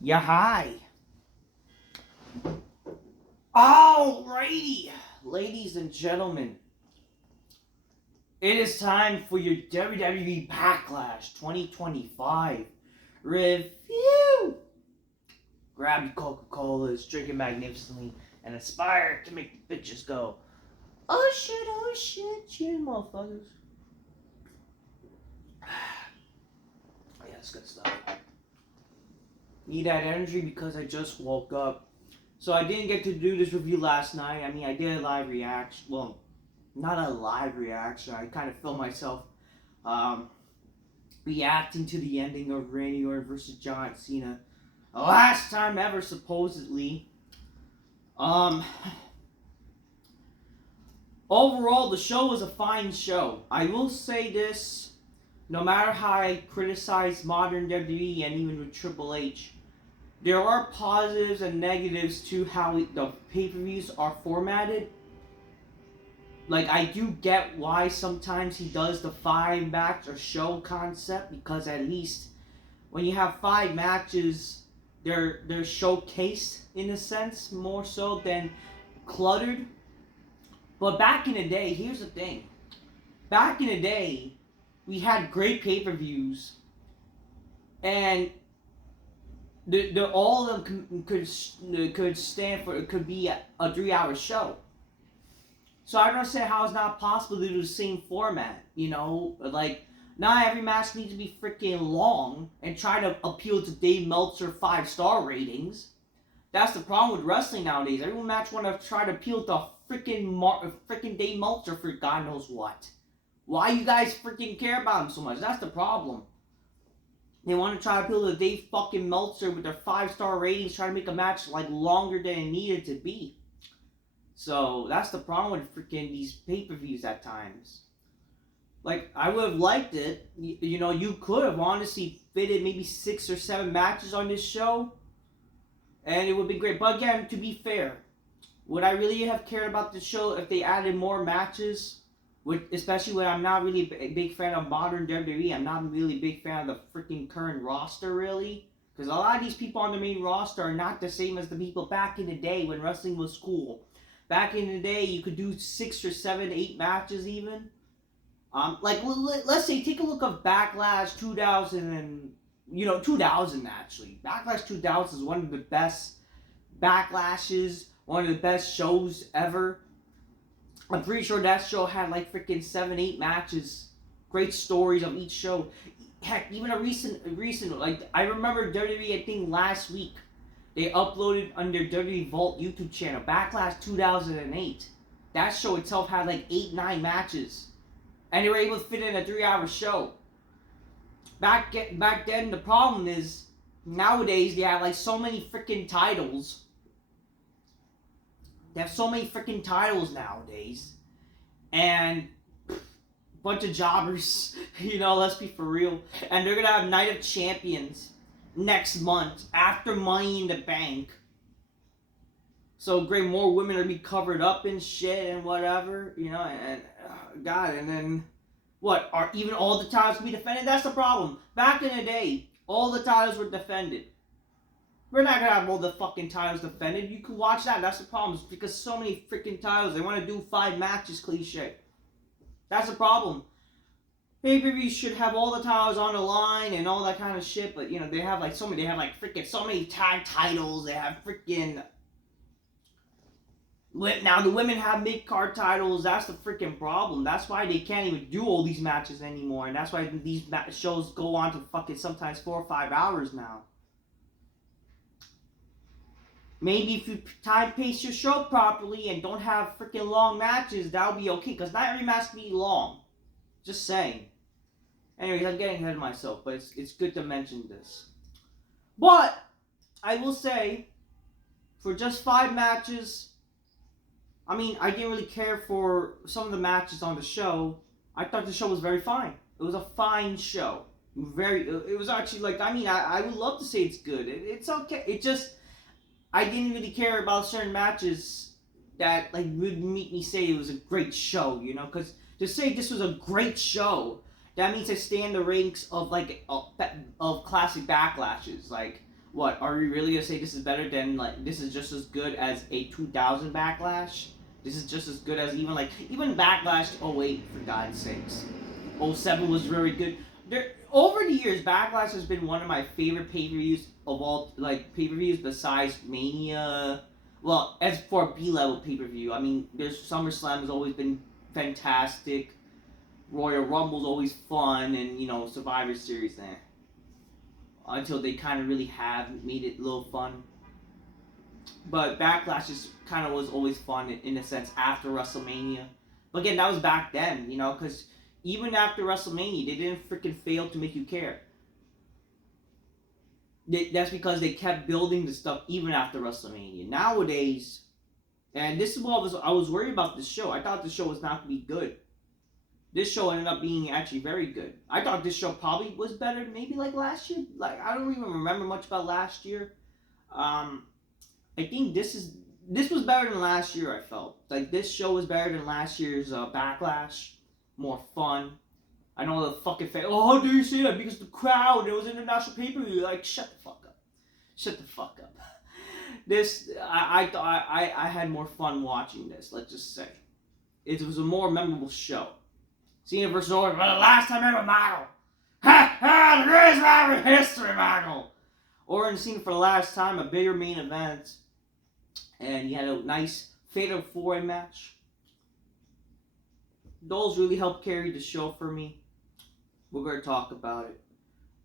Yeah, hi. Alrighty, ladies and gentlemen, it is time for your WWE Backlash 2025 review. Grab your Coca-Colas, drink it magnificently, and aspire to make the bitches go, oh shit, you motherfuckers. Yeah, that's good stuff. Need that energy because I just woke up. So I didn't get to do this review last night. I mean, I did a live reaction. Well, not a live reaction. I kind of filmed myself reacting to the ending of Randy Orton versus John Cena. The last time ever, supposedly. Overall, the show was a fine show. I will say this. No matter how I criticize modern WWE and even with Triple H, there are positives and negatives to how the pay-per-views are formatted. Like, I do get why sometimes he does the 5-match or show concept, because at least when you have 5 matches, they're showcased in a sense more so than cluttered. But back in the day, here's the thing. Back in the day, we had great pay-per-views, and all of them could stand for, it could be a 3-hour show. So I don't understand how it's not possible to do the same format, you know? Like, not every match needs to be freaking long and try to appeal to Dave Meltzer 5-star ratings. That's the problem with wrestling nowadays. Every match want to try to appeal to freaking Dave Meltzer for God knows what. Why you guys freaking care about him so much? That's the problem. They want to try to appeal to Dave fucking Meltzer with their 5-star ratings, trying to make a match like longer than it needed to be. So that's the problem with freaking these pay-per-views at times. Like, I would have liked it. You know, you could have honestly fitted maybe 6 or 7 matches on this show, and it would be great. But again, to be fair, would I really have cared about the show if they added more matches? Especially when I'm not really a big fan of modern WWE. I'm not really a big fan of the freaking current roster, really. Because a lot of these people on the main roster are not the same as the people back in the day when wrestling was cool. Back in the day, you could do 6 or 7, 8 matches even. Like, let's say, take a look at Backlash 2000 and, 2000 actually. Backlash 2000 is one of the best Backlashes, one of the best shows ever. I'm pretty sure that show had like freaking 7, 8 matches. Great stories of each show. Heck, even a recent, like, I remember WWE, I think last week, they uploaded on their WWE Vault YouTube channel, Backlash 2008. That show itself had like 8, 9 matches. And they were able to fit in a 3-hour show. Back then, the problem is, nowadays, they have like so many freaking titles. They have so many freaking titles nowadays. And bunch of jobbers, let's be for real. And they're gonna have Night of Champions next month after Money in the Bank. So great, more women are be covered up and shit and whatever, and God, and then what, are even all the titles be defended? That's the problem. Back in the day, all the titles were defended. We're not gonna have all the fucking titles defended. You can watch that. That's the problem. It's because so many freaking titles. They want to do 5 matches, cliche. That's the problem. Pay-per-views should have all the titles on the line and all that kind of shit. But they have like so many. They have like freaking so many tag titles. They have freaking. Now the women have mid-card titles. That's the freaking problem. That's why they can't even do all these matches anymore. And that's why these shows go on to fucking sometimes 4 or 5 hours now. Maybe if you time pace your show properly and don't have freaking long matches, that'll be okay. Because not every match can be long. Just saying. Anyways, I'm getting ahead of myself, but it's good to mention this. But, I will say, for just 5 matches, I didn't really care for some of the matches on the show. I thought the show was very fine. It was a fine show. It was actually like, I would love to say it's good. It's okay. It just... I didn't really care about certain matches that like would make me say it was a great show, because to say this was a great show, that means I stay in the ranks of like of classic backlashes. Like, What, are we really gonna say this is better than, like, this is just as good as a 2000 Backlash? This is just as good as even Backlash '08, for God's sakes. '07 was very good. Over the years, Backlash has been one of my favorite pay-per-views of all, like, pay-per-views besides Mania. Well, as for a B-level pay-per-view, I mean, there's SummerSlam has always been fantastic. Royal Rumble's always fun, and, Survivor Series, until they kind of really have made it a little fun. But Backlash just kind of was always fun in a sense after WrestleMania. But again, that was back then, because even after WrestleMania, they didn't freaking fail to make you care. That's because they kept building the stuff even after WrestleMania. Nowadays, and this is what I was worried about this show. I thought the show was not going to be good. This show ended up being actually very good. I thought this show probably was better, maybe like last year. Like, I don't even remember much about last year. I think this was better than last year. I felt like this show was better than last year's Backlash. More fun. I know the fucking fan. Oh, how do you say that? Because the crowd. It was international pay-per-view. Like, shut the fuck up. Shut the fuck up. This I thought I had more fun watching this. Let's just say it was a more memorable show. Cena versus Orton for the last time ever, Michael. Ha ha! The greatest match in history, Michael. Orton and Cena for the last time, a bigger main event, and you had a nice fatal four-way match. Those really helped carry the show for me. We're gonna talk about it.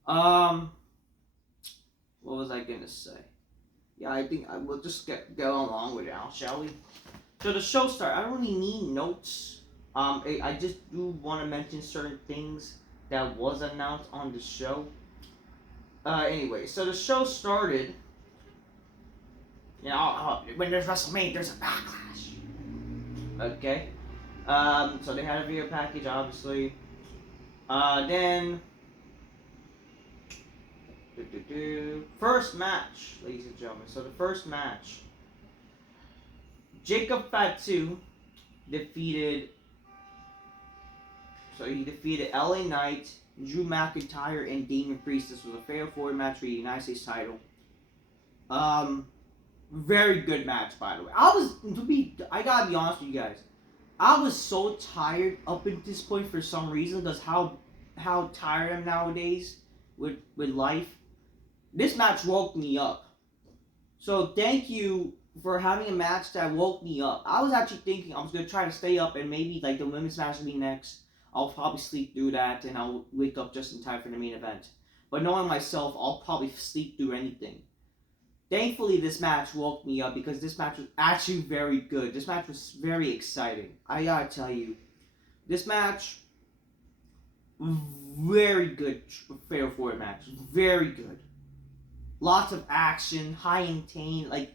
What was I gonna say? Yeah, I think we'll just get along with it now, shall we? So the show started. I don't really need notes. I just do want to mention certain things that was announced on the show. Anyway, so the show started. When there's WrestleMania, there's a Backlash. Okay. So they had a video package, obviously. Then first match, ladies and gentlemen. So the first match, Jacob Fatu defeated LA Knight, Drew McIntyre, and Damian Priest. This was a fatal four-way match for the United States title. Very good match, by the way. I gotta be honest with you guys. I was so tired up at this point for some reason, because how tired I am nowadays with life. This match woke me up. So thank you for having a match that woke me up. I was actually thinking I was going to try to stay up, and maybe like the women's match will be next. I'll probably sleep through that, and I'll wake up just in time for the main event. But knowing myself, I'll probably sleep through anything. Thankfully, this match woke me up, because this match was actually very good. This match was very exciting. I gotta tell you. This match, very good fatal four-way match. Very good. Lots of action, high intent, like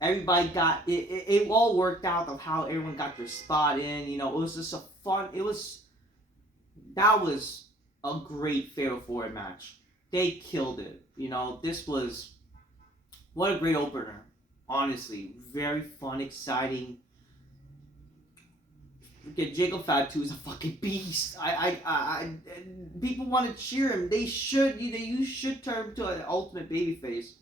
everybody got it. It all worked out of how everyone got their spot in. It was just a fun. That was a great fatal four-way match. They killed it. This was what a great opener. Honestly, very fun, exciting. Jacob Fatu is a fucking beast. People want to cheer him. They should. You should turn him to an ultimate babyface.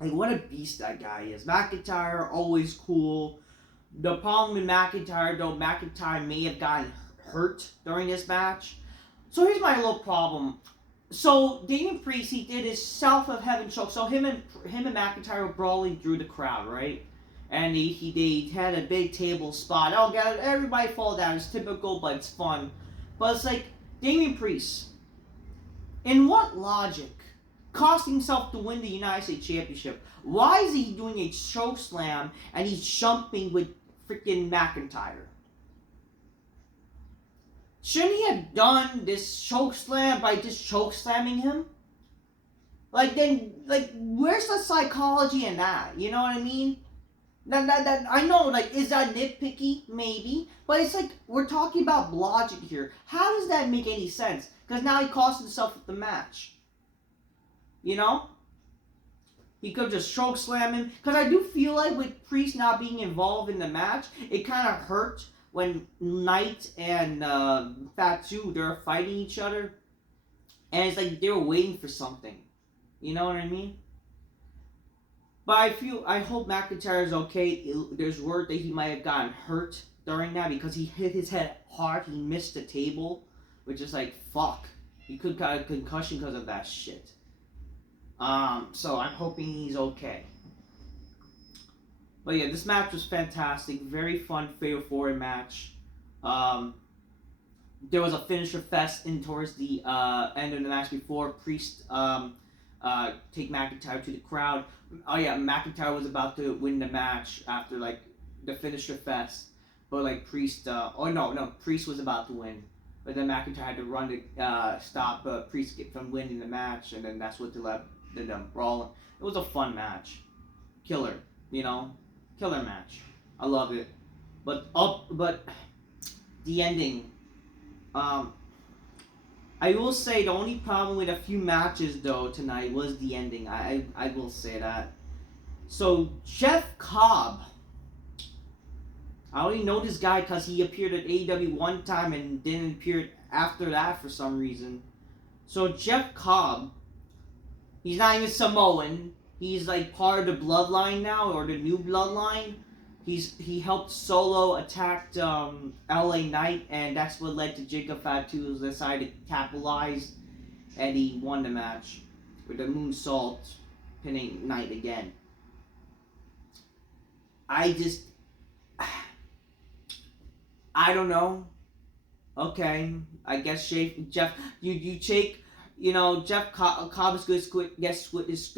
Like, what a beast that guy is. McIntyre, always cool. The problem with McIntyre, though, McIntyre may have gotten hurt during this match. So here's my little problem. So Damian Priest, he did his South of Heaven choke. So him and McIntyre were brawling through the crowd, right? And they had a big table spot. Oh god, everybody fall down. It's typical, but it's fun. But it's like, Damian Priest, in what logic, cost himself to win the United States Championship? Why is he doing a choke slam and he's jumping with freaking McIntyre? Shouldn't he have done this choke slam by just choke slamming him? Where's the psychology in that? You know what I mean? That I know, is that nitpicky? Maybe. But it's like, we're talking about logic here. How does that make any sense? Because now he cost himself the match. He could just choke slam him. Because I do feel like with Priest not being involved in the match, it kind of hurt when Knight and Fatu, they're fighting each other. And it's like they were waiting for something. You know what I mean? But I hope McIntyre is okay. There's word that he might have gotten hurt during that because he hit his head hard. He missed the table, which is like, fuck. He could got a concussion because of that shit. So I'm hoping he's okay. But yeah, this match was fantastic. Very fun Fatal 4 match. There was a finisher fest in towards the end of the match before Priest take McIntyre to the crowd. Oh yeah, McIntyre was about to win the match after like the finisher fest, but like Priest. Priest was about to win, but then McIntyre had to run to stop Priest from winning the match, and then that's what led them brawling. It was a fun match, killer, killer match. I loved it, but the ending. I will say the only problem with a few matches though tonight was the ending. I will say that. So Jeff Cobb, I only know this guy because he appeared at AEW one time and didn't appear after that for some reason. So Jeff Cobb, he's not even Samoan. He's like part of the bloodline now, or the new bloodline. He helped Solo attack LA Knight, and that's what led to Jacob Fatu decided to capitalize, and he won the match with the moonsault, pinning Knight again. I don't know. Okay, I guess Jeff, Jeff Cobb is good to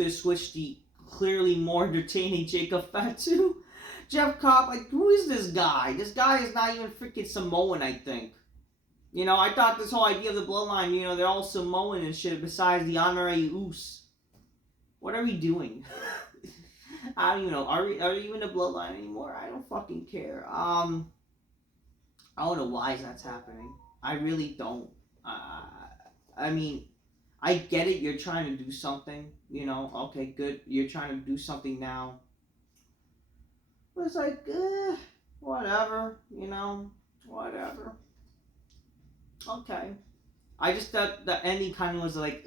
switch the clearly more entertaining Jacob Fatu. Jeff Cobb, like, who is this guy? This guy is not even freaking Samoan, I think. I thought this whole idea of the bloodline, they're all Samoan and shit besides the Honorary Uce. What are we doing? I don't even know. Are we even a bloodline anymore? I don't fucking care. I don't know why that's happening. I really don't. I mean, I get it. You're trying to do something. Okay, good. You're trying to do something now. But it's like, whatever. Whatever. Okay. I just thought the ending kind of was like,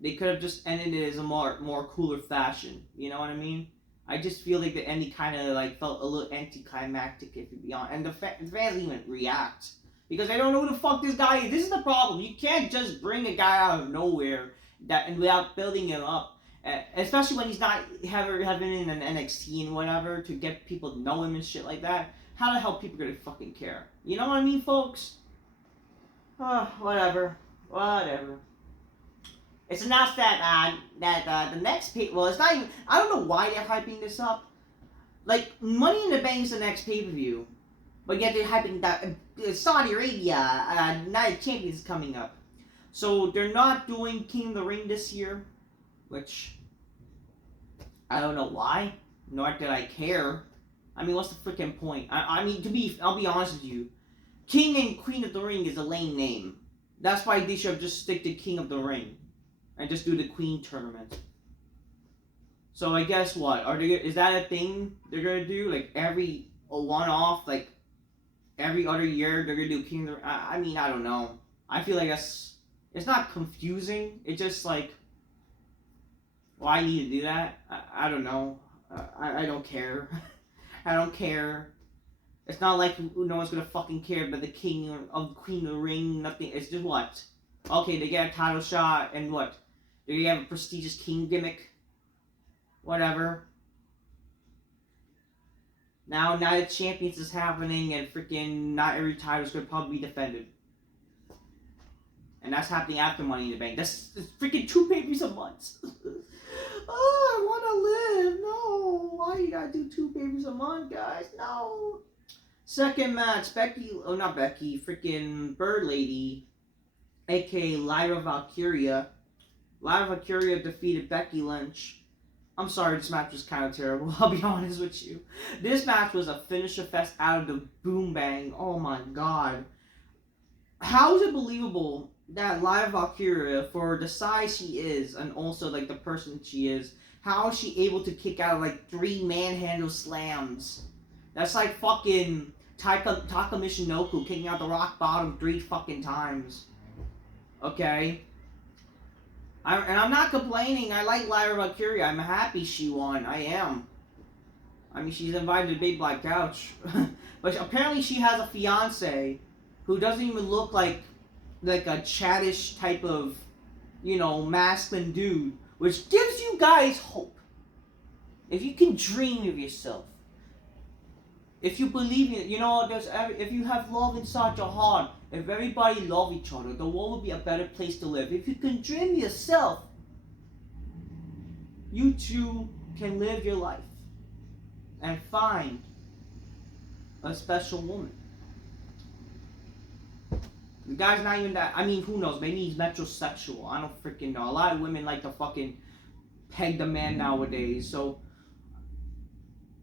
They could have just ended it as a more cooler fashion. You know what I mean? I just feel like the ending kind of like felt a little anticlimactic, if you be honest. And the fans even react because they don't know who the fuck this guy is. This is the problem. You can't just bring a guy out of nowhere and without building him up, especially when he's not having in an NXT and whatever to get people to know him and shit like that. How the hell people gonna fucking care? You know what I mean, folks? Whatever. It's announced that the next it's not even. I don't know why they're hyping this up. Like, Money in the Bank is the next pay-per-view, but yet they're hyping that Saudi Arabia United Champions is coming up. So they're not doing King of the Ring this year, which I don't know why. Nor did I care. I mean, what's the freaking point? I'll be honest with you. King and Queen of the Ring is a lame name. That's why they should just stick to King of the Ring and just do the Queen tournament. So I guess what? Is that a thing they're gonna do? Like every one-off, like every other year they're gonna do King of the Ring? I mean, I don't know. I feel like it's not confusing. It's just like, why need to do that? I don't know. I don't care. I don't care. It's not like no one's gonna fucking care about the King of Queen of the Ring. Nothing. It's just what? Okay, they get a title shot and what? They have a prestigious king gimmick. Whatever. Now United Champions is happening and freaking not every title is gonna probably be defended. And that's happening after Money in the Bank. That's freaking 2 pay-per-views a month. Oh, I wanna live. No. Why you gotta do 2 pay-per-views a month, guys? No. Second match, freaking Bird Lady, aka Lyra Valkirya. Lyra Valkirya defeated Becky Lynch. I'm sorry, this match was kind of terrible, I'll be honest with you. This match was a finisher fest out of the boom bang. Oh my god. How is it believable that Lyra Valkyria, for the size she is, and also like the person she is, how is she able to kick out like 3 manhandle slams? That's like fucking Taka Michinoku kicking out the rock bottom 3 fucking times. Okay? And I'm not complaining. I like Lyra Valkirya. I'm happy she won. I am. I mean, she's invited to the Big Black Couch. But apparently she has a fiance who doesn't even look like a chattish type of, masculine dude. Which gives you guys hope. If you can dream of yourself. If you believe in it, if you have love inside your heart, if everybody love each other, the world would be a better place to live. If you can dream yourself, you too can live your life and find a special woman. The guy's not even that. I mean, who knows? Maybe he's metrosexual. I don't freaking know. A lot of women like to fucking peg the man nowadays. So,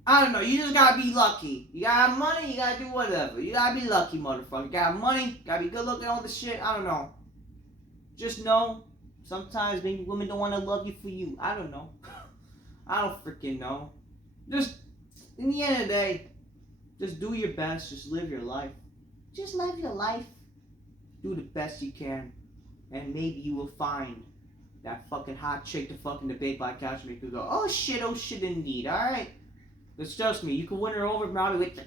I don't know. You just gotta be lucky. You gotta have money. You gotta do whatever. You gotta be lucky, motherfucker. You gotta have money. You gotta be good looking, all this shit. I don't know. Just know, sometimes maybe women don't want to love you for you. I don't know. I don't freaking know. Just, in the end of the day, just do your best. Just live your life. Just live your life. Do the best you can. And maybe you will find that fucking hot chick to fucking the Big Black Couch make you go, oh shit indeed. Alright? It's just me. You can win her over probably with the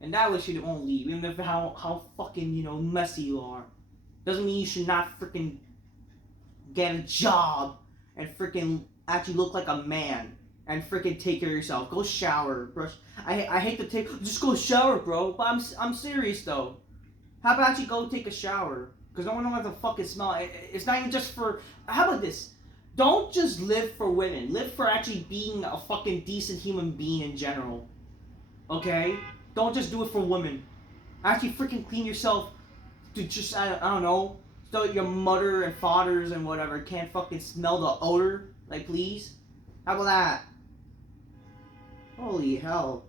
and that way she won't leave. Even if how fucking, messy you are. Doesn't mean you should not freaking get a job and freaking actually look like a man. And freaking take care of yourself. Go shower, brush. I hate to just go shower, bro. But I'm serious though. How about you go take a shower? Because no one knows what the fucking smell. It's not even just for. How about this? Don't just live for women. Live for actually being a fucking decent human being in general. Okay? Don't just do it for women. Actually freaking clean yourself to just, I don't know, so your mother and fathers and whatever can't fucking smell the odor. Like, please? How about that? Holy hell.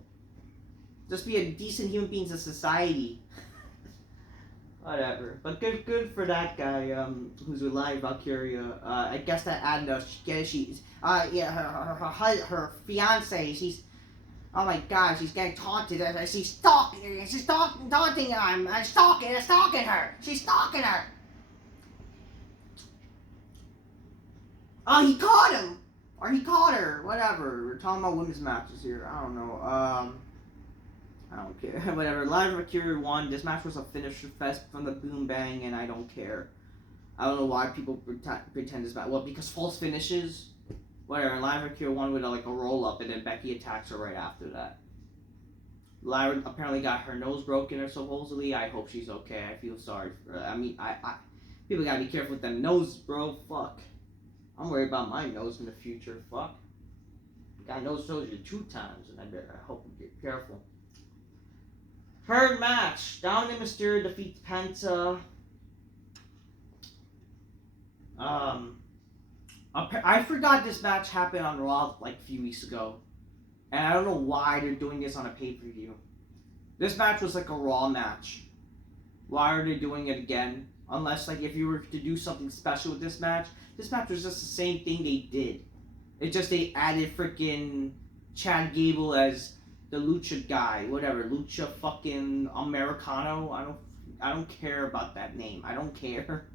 Just be a decent human being in society. Whatever. But good for that guy, who's with Lyra Valkirya. I guess that added her fiance, she's, oh my god, she's getting taunted. She's taunting him. I'm stalking her. She's stalking her. Oh, he caught him. Or he caught her. Whatever. We're talking about women's matches here. I don't know. I don't care. Whatever. Lyra Valkirya won. This match was a finisher fest from the boom bang, and I don't care. I don't know why people pretend this match. Well, because false finishes. Whatever. Lyra Valkirya won with a roll up, and then Becky attacks her right after that. Lyra apparently got her nose broken, or supposedly. I hope she's okay. I feel sorry for her. I mean, people gotta be careful with them noses, bro. Fuck. I'm worried about my nose in the future. Fuck. Got nose surgery 2 times, and I hope you get careful. Third match. Dominik Mysterio defeats Penta. I forgot this match happened on Raw like a few weeks ago. And I don't know why they're doing this on a pay-per-view. This match was like a Raw match. Why are they doing it again? Unless, like, if you were to do something special with this match was just the same thing they did. It's just they added freaking Chad Gable as the Lucha guy, whatever, Lucha fucking Americano. I don't care about that name. I don't care.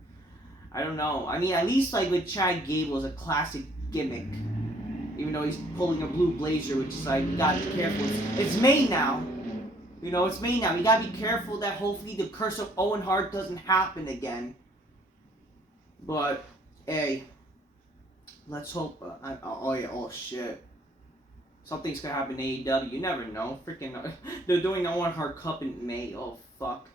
I don't know. I mean, at least like with Chad Gable is a classic gimmick. Even though he's pulling a blue blazer, which is like, you gotta be careful. It's May now. It's May now. You gotta be careful that hopefully the curse of Owen Hart doesn't happen again. But, hey, let's hope. Oh shit. Something's gonna happen in AEW. You never know. Freaking, they're doing the Owen Hart Cup in May. Oh fuck.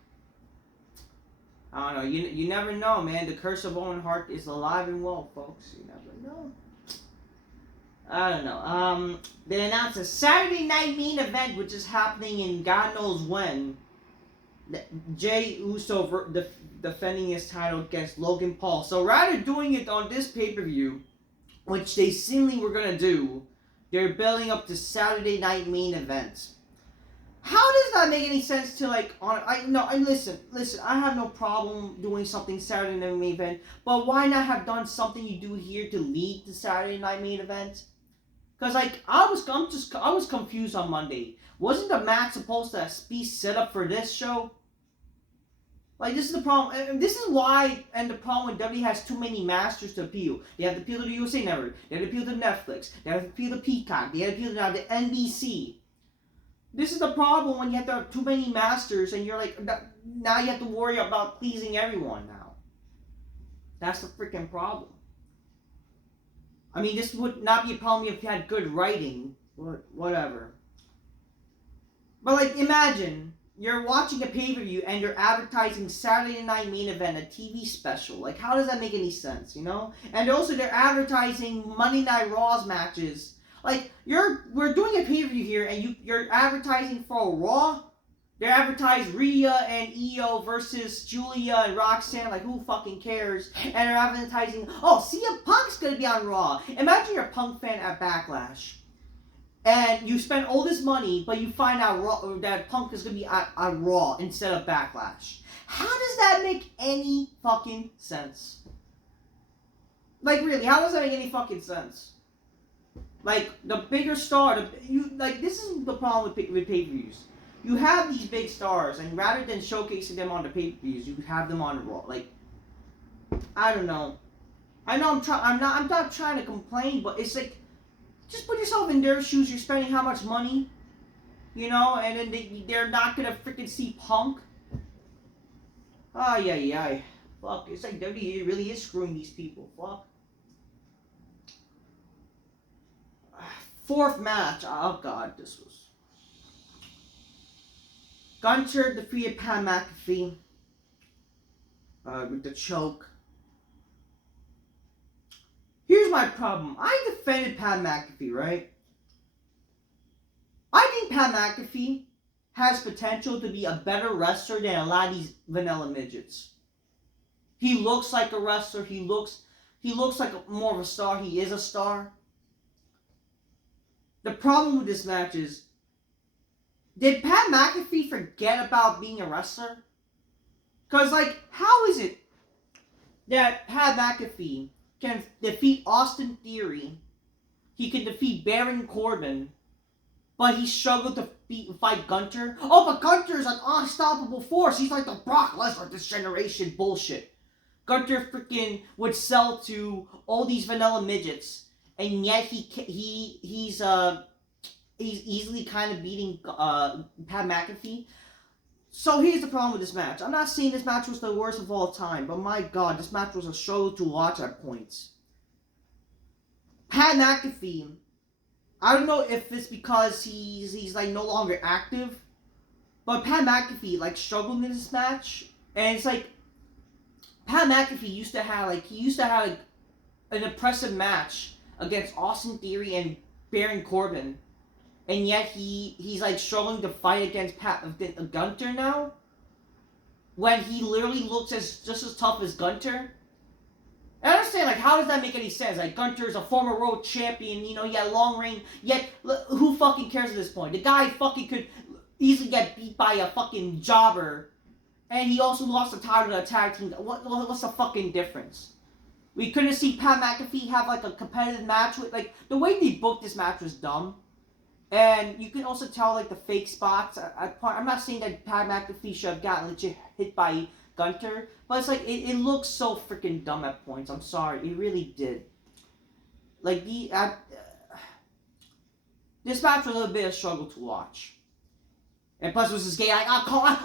I don't know. You never know, man. The curse of Owen Hart is alive and well, folks. You never know. I don't know. They announced a Saturday night main event, which is happening in God knows when. Jey Uso defending his title against Logan Paul. So rather doing it on this pay-per-view, which they seemingly were gonna do, they're building up the Saturday night main event. How does that make any sense to listen, I have no problem doing something Saturday night main event, but why not have done something you do here to lead the Saturday night main event? Cause I was confused on Monday. Wasn't the match supposed to be set up for this show? Like, this is the problem. And this is why, and the problem when WWE has too many masters to appeal. They have to appeal to the USA Network. They have to appeal to Netflix. They have to appeal to Peacock. They have to appeal to now the NBC. This is the problem when you have to have too many masters and you're like, now you have to worry about pleasing everyone now. That's the freaking problem. I mean, this would not be a problem if you had good writing. Whatever. But, like, imagine you're watching a pay-per-view and you're advertising Saturday Night Main Event, a TV special. Like, how does that make any sense, you know? And also, they're advertising Monday Night Raw's matches. Like, we're doing a pay-per-view here, and you're advertising for a Raw? They advertise Rhea and Io versus Julia and Roxanne. Like, who fucking cares? And they're advertising, oh, CM Punk's gonna be on Raw. Imagine you're a Punk fan at Backlash. And you spend all this money, but you find out that Punk is going to be on Raw instead of Backlash. How does that make any fucking sense? Like, really, how does that make any fucking sense? Like, the bigger star, this is the problem with pay-per-views. You have these big stars, and rather than showcasing them on the pay-per-views, you have them on Raw. Like, I don't know. I know I'm not trying to complain, but it's like, just put yourself in their shoes. You're spending how much money, you know, and then they're not gonna freaking see Punk. Ay. Fuck, it's like WWE really is screwing these people. Fuck. Fourth match. Oh god, this was. Gunther defeated Pat McAfee with the choke. Here's my problem. I defended Pat McAfee, right? I think Pat McAfee has potential to be a better wrestler than a lot of these vanilla midgets. He looks like a wrestler. He looks like more of a star. He is a star. The problem with this match is, did Pat McAfee forget about being a wrestler? Because, like, how is it that Pat McAfee can defeat Austin Theory, he can defeat Baron Corbin, but he struggled to fight Gunther? Oh, but Gunther's an unstoppable force. He's like the Brock Lesnar of this generation. Bullshit. Gunther freaking would sell to all these vanilla midgets, and yet he's easily kind of beating Pat McAfee. So here's the problem with this match. I'm not saying this match was the worst of all time, but my god, this match was a struggle to watch at points. Pat McAfee, I don't know if it's because he's like no longer active, but Pat McAfee like struggled in this match, and it's like Pat McAfee used to have an impressive match against Austin Theory and Baron Corbin. And yet he's like struggling to fight against Gunther now, when he literally looks just as tough as Gunther. And I understand, like, how does that make any sense? Like, Gunther's a former world champion, you know, he had long reign. Yet who fucking cares at this point? The guy fucking could easily get beat by a fucking jobber, and he also lost the title to a tag team. What's the fucking difference? We couldn't see Pat McAfee have like a competitive match with, like, the way they booked this match was dumb. And you can also tell, like, the fake spots. I'm not saying that Pat McAfee should have gotten legit hit by Gunther, but it's like, it looks so freaking dumb at points. I'm sorry. It really did. Like, this match was a bit of a struggle to watch. And plus, was this guy like, oh, come on,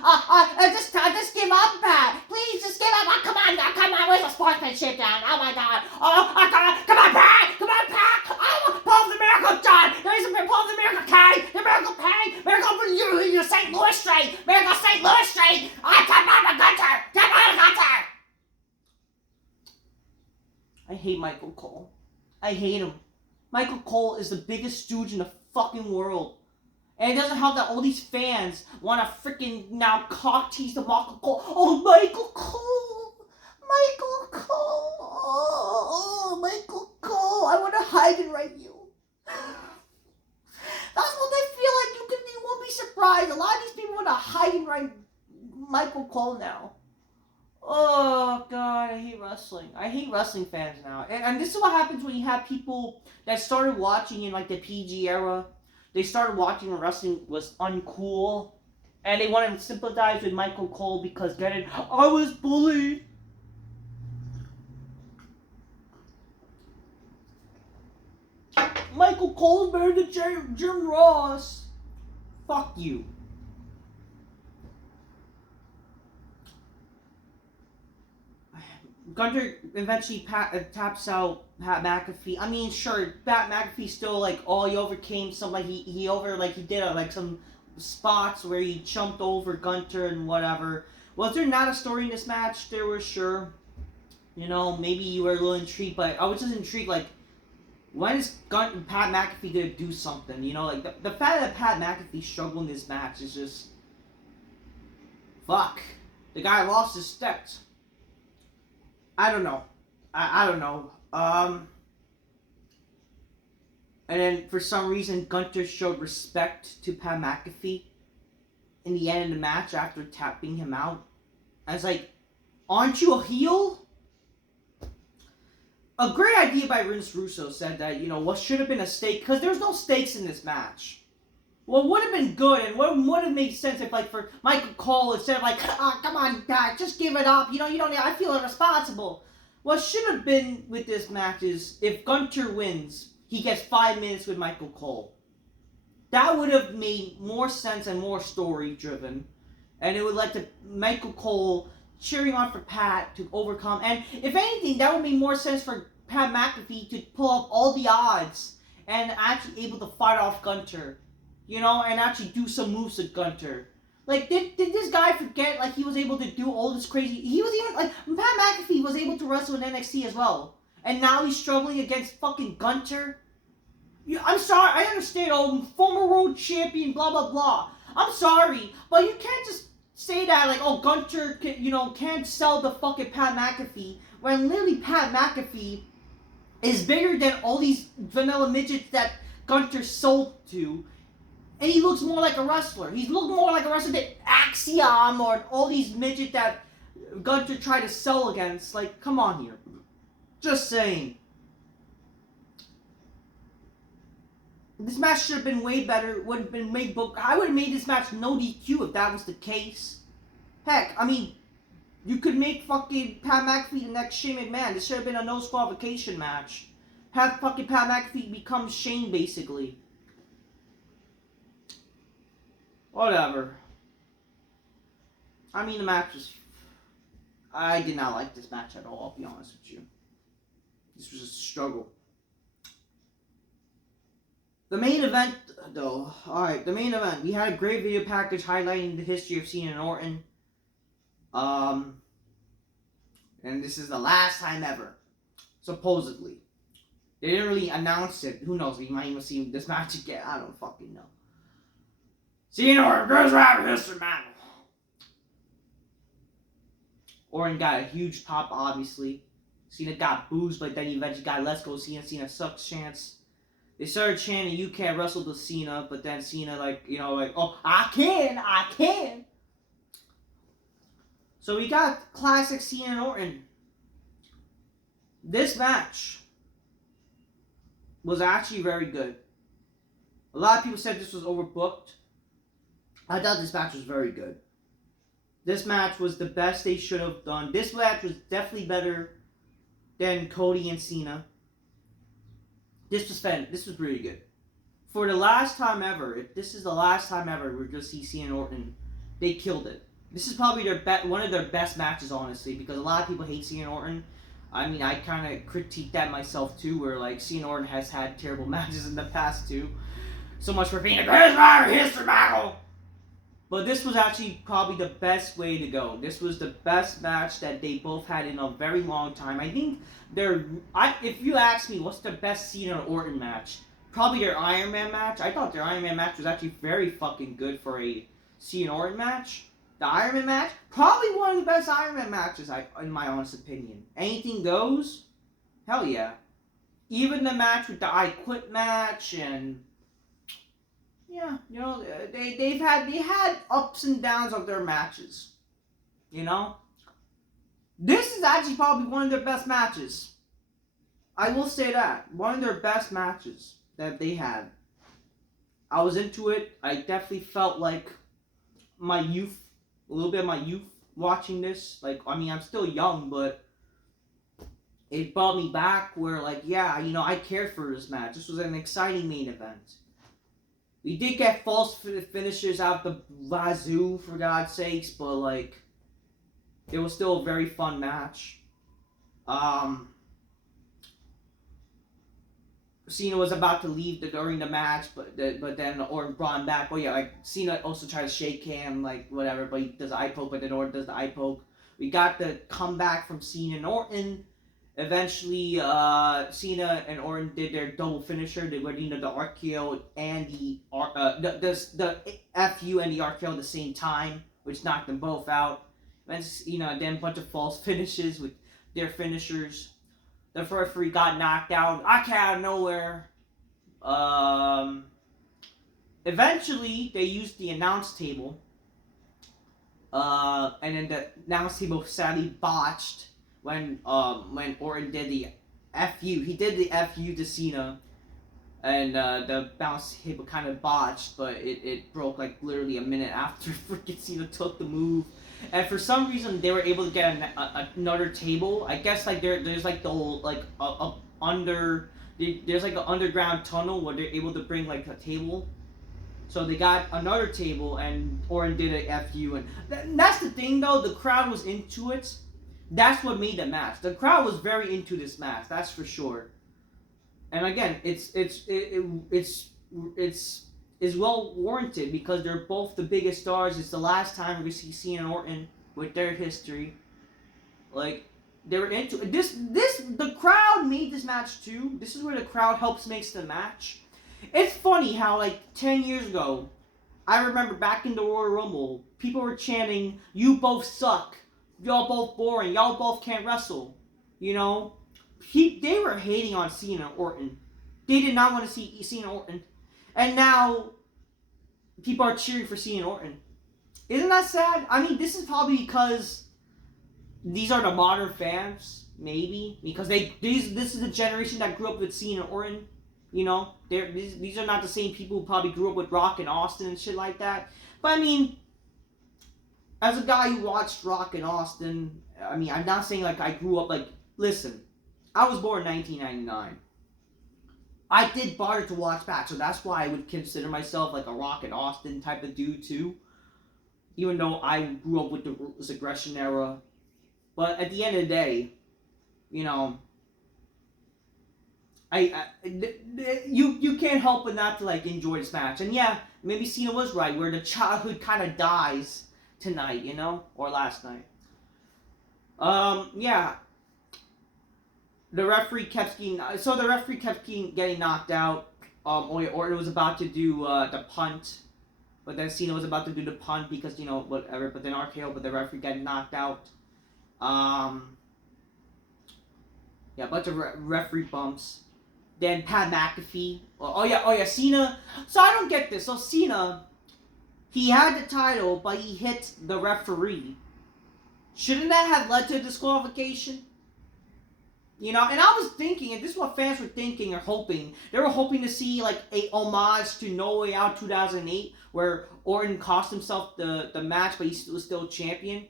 just give up, Pat. Please, just give up. Oh, come on, where's the sportsmanship down? Oh, my God. Oh, come on, Pat. Oh, Paul the Miracle John. There is a Paul the Miracle Kane. The Miracle Pain. Miracle for you, St. Louis Street. Miracle St. Louis Street. Oh, come on, Gunther. I hate Michael Cole. I hate him. Michael Cole is the biggest stooge in the fucking world. And it doesn't help that all these fans want to freaking now cock tease the Michael Cole. Oh, Michael Cole! Oh, Michael Cole! I want to hide and write you. That's what they feel like. You won't be surprised. A lot of these people want to hide and write Michael Cole now. Oh, God, I hate wrestling. I hate wrestling fans now. And this is what happens when you have people that started watching in, like, the PG era. They started watching when wrestling was uncool, And they want to sympathize with Michael Cole because, get it, I was bullied. Michael Cole's better than Jim Ross. Fuck you. Gunther eventually taps out Pat McAfee. I mean, sure, Pat McAfee still like, oh, he overcame some like he did like some spots where he jumped over Gunther and whatever. Was there not a story in this match? There was, sure. You know, maybe you were a little intrigued, but I was just intrigued like, when is Pat McAfee gonna do something? You know, like the fact that Pat McAfee struggled in this match is just, fuck. The guy lost his steps. I don't know. I don't know. And then for some reason, Gunther showed respect to Pat McAfee in the end of the match after tapping him out. I was like, aren't you a heel? A great idea by Vince Russo said that, you know, what should have been a stake, because there's no stakes in this match. What would have been good and what would have made sense if, like, for Michael Cole, instead of like, oh, come on, guys, just give it up. You know, I feel irresponsible. What should have been with this match is if Gunther wins, he gets 5 minutes with Michael Cole. That would have made more sense and more story driven. And it would let the Michael Cole cheering on for Pat to overcome. And if anything, that would make more sense for Pat McAfee to pull up all the odds and actually able to fight off Gunther. You know, and actually do some moves with Gunther. Like, did this guy forget, like, he was able to do all this crazy... He was even, like, Pat McAfee was able to wrestle in NXT as well. And now he's struggling against fucking Gunther. I'm sorry, I understand, former world champion, blah, blah, blah. I'm sorry, but you can't just say that, like, oh, Gunther, can't sell the fucking Pat McAfee, when literally Pat McAfee is bigger than all these vanilla midgets that Gunther sold to. And he looks more like a wrestler. He's looking more like a wrestler than Axiom or all these midgets that Gunther tried to sell against. Like, come on here. Just saying. This match should have been way better. Would have been made. I would have made this match no DQ if that was the case. Heck, I mean, you could make fucking Pat McAfee the next Shane McMahon. This should have been a no disqualification match. Have fucking Pat McAfee become Shane, basically. Whatever. I mean, the match was... I did not like this match at all, I'll be honest with you. This was a struggle. The main event, though. Alright, the main event. We had a great video package highlighting the history of Cena and Orton. And this is the last time ever. Supposedly. They didn't really announce it. Who knows? We might even see this match again. I don't fucking know. Cena Orton goes right history battle. Orton got a huge pop, obviously. Cena got boozed, but then he eventually got let's go Cena. Cena sucks chance. They started chanting, you can't wrestle with Cena, but then Cena, oh, I can. So we got classic Cena and Orton. This match was actually very good. A lot of people said this was overbooked. I thought this match was very good. This match was the best they should have done. This match was definitely better than Cody and Cena. This was really good. For the last time ever, if this is the last time ever we're going to see Cena and Orton, they killed it. This is probably one of their best matches, honestly, because a lot of people hate Cena and Orton. I mean, I kind of critique that myself, too, where, like, Cena and Orton has had terrible matches in the past, too. So much for being a greatest match in history battle! But this was actually probably the best way to go. This was the best match that they both had in a very long time. I think if you ask me what's the best Cena and Orton match, probably their Iron Man match. I thought their Iron Man match was actually very fucking good for a Cena and Orton match. The Iron Man match, probably one of the best Iron Man matches, in my honest opinion. Anything goes, hell yeah. Even the match with the I Quit match and... yeah, you know, they had ups and downs of their matches. You know? This is actually probably one of their best matches. I will say that. One of their best matches that they had. I was into it. I definitely felt like my youth, a little bit of my youth watching this. Like, I mean, I'm still young, but it brought me back where, like, yeah, you know, I cared for this match. This was an exciting main event. We did get false finishes out the wazoo, for God's sakes, but, like, it was still a very fun match. Cena was about to leave during the match, but then Orton brought him back. Oh yeah, like Cena also tried to shake him, like whatever, but he does the eye poke, but then Orton does the eye poke. We got the comeback from Cena and Orton. Eventually, Cena and Orton did their double finisher. They were the RKO and the FU and the RKO at the same time, which knocked them both out. And then a bunch of false finishes with their finishers. The referee got knocked out. I came out of nowhere. Eventually, they used the announce table. And then the announce table sadly botched when Orton did the FU. He did the FU to Cena. And the bounce table kind of botched, but it broke like literally a minute after freaking Cena took the move. And for some reason, they were able to get another table. I guess like there's like the whole, like there's like an underground tunnel where they're able to bring like a table. So they got another table, and Orton did a FU, and that's the thing though. The crowd was into it. That's what made the match. The crowd was very into this match. That's for sure. And again, it's well warranted because they're both the biggest stars. It's the last time we see Cena and Orton with their history. Like, they were into this. The crowd made this match too. This is where the crowd helps makes the match. It's funny how, like, 10 years ago, I remember back in the Royal Rumble, people were chanting, "You both suck. Y'all both boring. Y'all both can't wrestle." You know? They were hating on Cena and Orton. They did not want to see Cena and Orton. And now, people are cheering for Cena and Orton. Isn't that sad? I mean, this is probably because these are the modern fans, maybe. Because this is the generation that grew up with Cena and Orton. You know, these are not the same people who probably grew up with Rock and Austin and shit like that. But I mean, as a guy who watched Rock and Austin, I mean, I'm not saying like I grew up like, listen, I was born in 1999. I did bother to watch back, so that's why I would consider myself like a Rock and Austin type of dude too. Even though I grew up with the Ruthless Aggression era. But at the end of the day, you know, you can't help but not to like enjoy this match. And yeah, maybe Cena was right, where the childhood kind of dies tonight, you know, or last night. Yeah. The referee kept getting knocked out. Orton was about to do the punt, but then Cena was about to do the punt because, you know, whatever. But then RKO, but the referee got knocked out. Yeah, a bunch of referee bumps. Then Pat McAfee. Oh yeah, Cena. So I don't get this. So Cena, he had the title, but he hit the referee. Shouldn't that have led to a disqualification? You know, and I was thinking, and this is what fans were thinking or hoping. They were hoping to see like a homage to No Way Out 2008, where Orton cost himself the match, but he was still champion.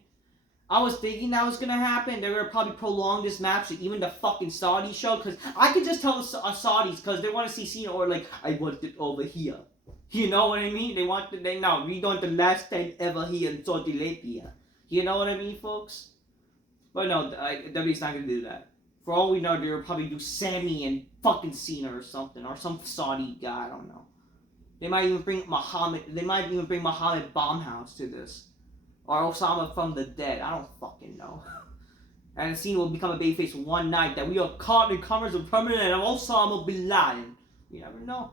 I was thinking that was gonna happen. They're gonna probably prolong this match to even the fucking Saudi show, because I could just tell the Saudis, because they want to see Cena, or like, I want it over here. You know what I mean? We want the last time ever here in Saudi Arabia. You know what I mean, folks? But no, WWE's not gonna do that. For all we know, they'll probably do Sammy and fucking Cena or something, or some Saudi guy. I don't know. They might even bring Muhammad Bombhouse to this. Or Osama from the dead. I don't fucking know. And Cena will become a babyface one night that we are caught in comers of permanent of Osama bin Laden. You never know.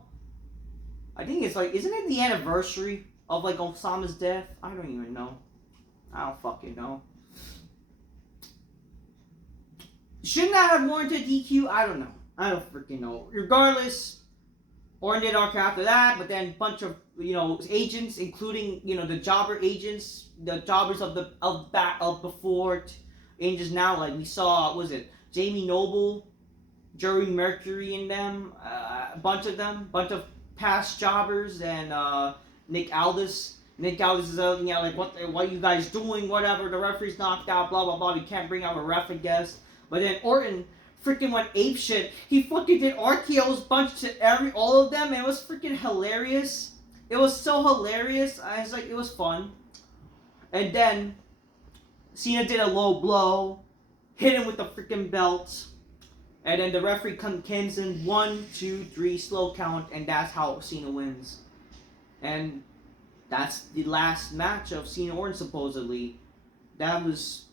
I think it's like, isn't it the anniversary of like Osama's death? I don't even know. I don't fucking know. Shouldn't that have warranted DQ? I don't know. I don't freaking know. Regardless, Orton did RKO after that, but then a bunch of, you know, agents, including, you know, the jobber agents, the jobbers of before, agents now, like we saw, was it Jamie Noble, Jerry Mercury in them, a bunch of past jobbers, and Nick Aldis Nick Aldis is out, like, what are you guys doing? Whatever. The referee's knocked out. Blah blah blah. We can't bring out a ref, I guess. But then Orton freaking went apeshit. He fucking did RKO's bunch to all of them. And it was freaking hilarious. It was so hilarious. I was like, it was fun. And then Cena did a low blow, hit him with the freaking belt. And then the referee comes in 1, 2, 3, slow count, and that's how Cena wins. And that's the last match of Cena Orton, supposedly. That was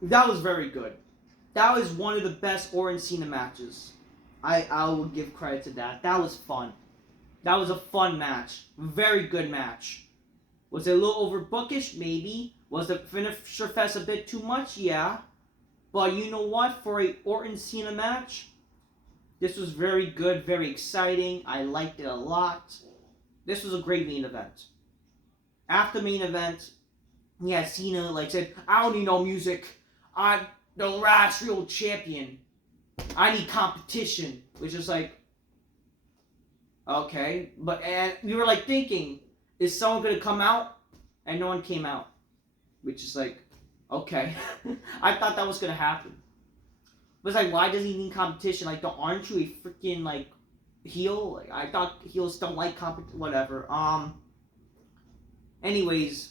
very good. That was one of the best Orton Cena matches. I will give credit to that. That was fun. That was a fun match. Very good match. Was it a little overbookish? Maybe. Was the finisher fest a bit too much? Yeah. But you know what? For a Orton Cena match, this was very good, very exciting. I liked it a lot. This was a great main event. After the main event, yeah, Cena said, "I don't need no music. I'm the last real champion. I need competition," which is like, okay, and we were thinking, is someone gonna come out? And no one came out, which is like, okay. I thought that was gonna happen. But it's why does he need competition? Aren't you a freaking heel? I thought heels don't like competition. Whatever. Anyways,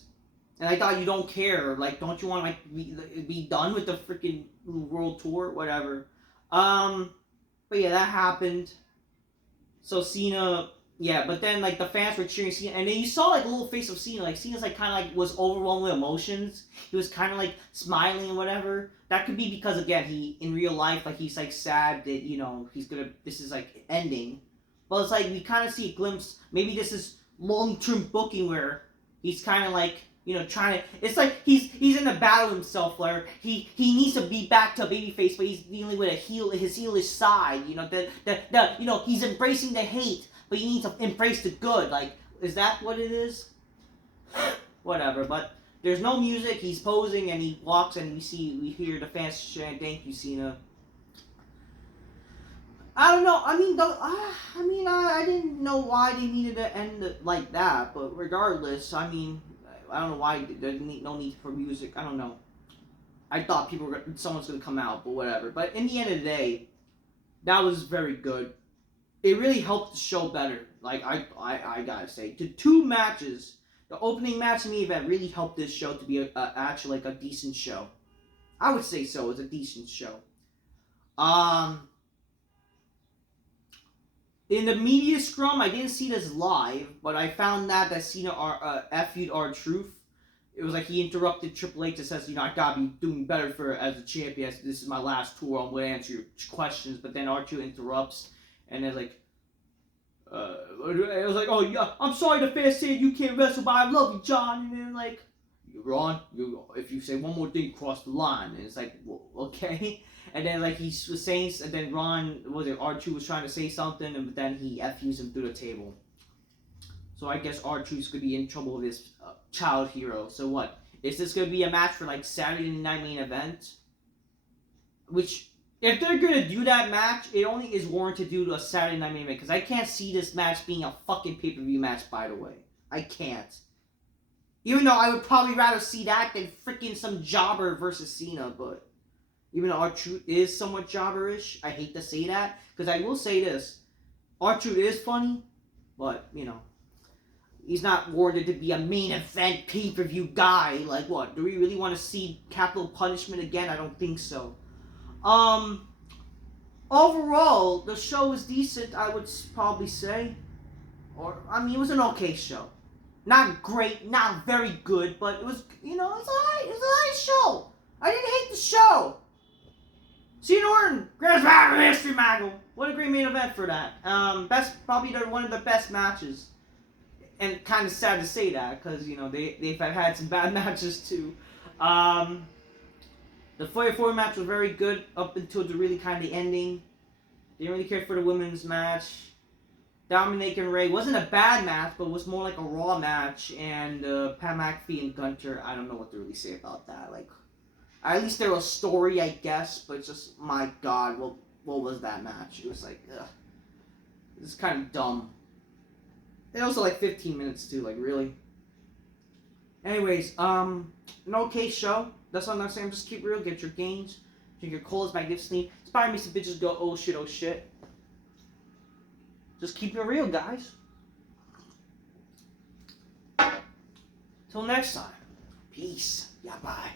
and I thought you don't care. Don't you want to be done with the freaking world tour? Whatever. But yeah, that happened. So Cena, yeah, but then the fans were cheering Cena, and then you saw a little face of Cena. Cena's kind of was overwhelmed with emotions. He was kind of smiling and whatever. That could be because again, he in real life he's sad that he's this is ending. But it's we kind of see a glimpse. Maybe this is long-term booking where he's kind of trying to. It's he's in a battle himself where he needs to be back to a babyface, but he's dealing with his heelish side. He's embracing the hate, but he needs to embrace the good. Is that what it is? Whatever. But there's no music. He's posing and he walks, and we hear the fans chant, "Thank you, Cena." I don't know. I didn't know why they needed to end it like that. But regardless, I don't know why there's no need for music. I don't know. I thought someone's gonna come out, but whatever. But in the end of the day, that was very good. It really helped the show better. I gotta say, the two matches, the opening match and the event really helped this show to be actually a decent show. I would say so. It's a decent show. In the media scrum, I didn't see this live, but I found that Cena FU'd R-Truth. It was he interrupted Triple H and says, I gotta be doing better as a champion. This is my last tour. I'm gonna answer your questions. But then R-Truth interrupts, and then it was oh yeah, I'm sorry the fans said you can't wrestle, but I love you, John. And then Ron, if you say one more thing, cross the line. And it's well, okay. And then he was saying, and then R-Truth was trying to say something, and then he FUs him through the table. So I guess R-Truth's gonna be in trouble with his child hero. So what? Is this gonna be a match for Saturday Night Main Event? Which, if they're gonna do that match, it only is warranted to do a Saturday Night Main Event, because I can't see this match being a fucking pay-per-view match, by the way. I can't. Even though I would probably rather see that than freaking some jobber versus Cena, but even though R-Truth is somewhat jobberish, I hate to say that, because I will say this, R-Truth is funny, but, he's not warranted to be a main event pay-per-view guy. What? Do we really want to see Capital Punishment again? I don't think so. Overall, the show was decent, I would probably say. It was an okay show. Not great, not very good, but it was, it's alright. It was a nice show. I didn't hate the show. Cena Orton, greatest match in history, Maggle. What a great main event for that. Probably one of the best matches. And kind of sad to say that, because, they've had some bad matches, too. The 44 match was very good up until the really kind of ending. Didn't really care for the women's match. Dominik and Ray wasn't a bad match, but was more like a Raw match. And Pat McAfee and Gunther, I don't know what to really say about that. At least there was a story, I guess, but it's just, my God, what was that match? It was ugh. This is kind of dumb. And also 15 minutes too, really. Anyways, an okay show. That's all I'm saying. Just keep real. Get your gains. Drink your colas magnificently. Inspire me some bitches go, oh shit, oh shit. Just keep it real, guys. Till next time. Peace. Yeah, bye.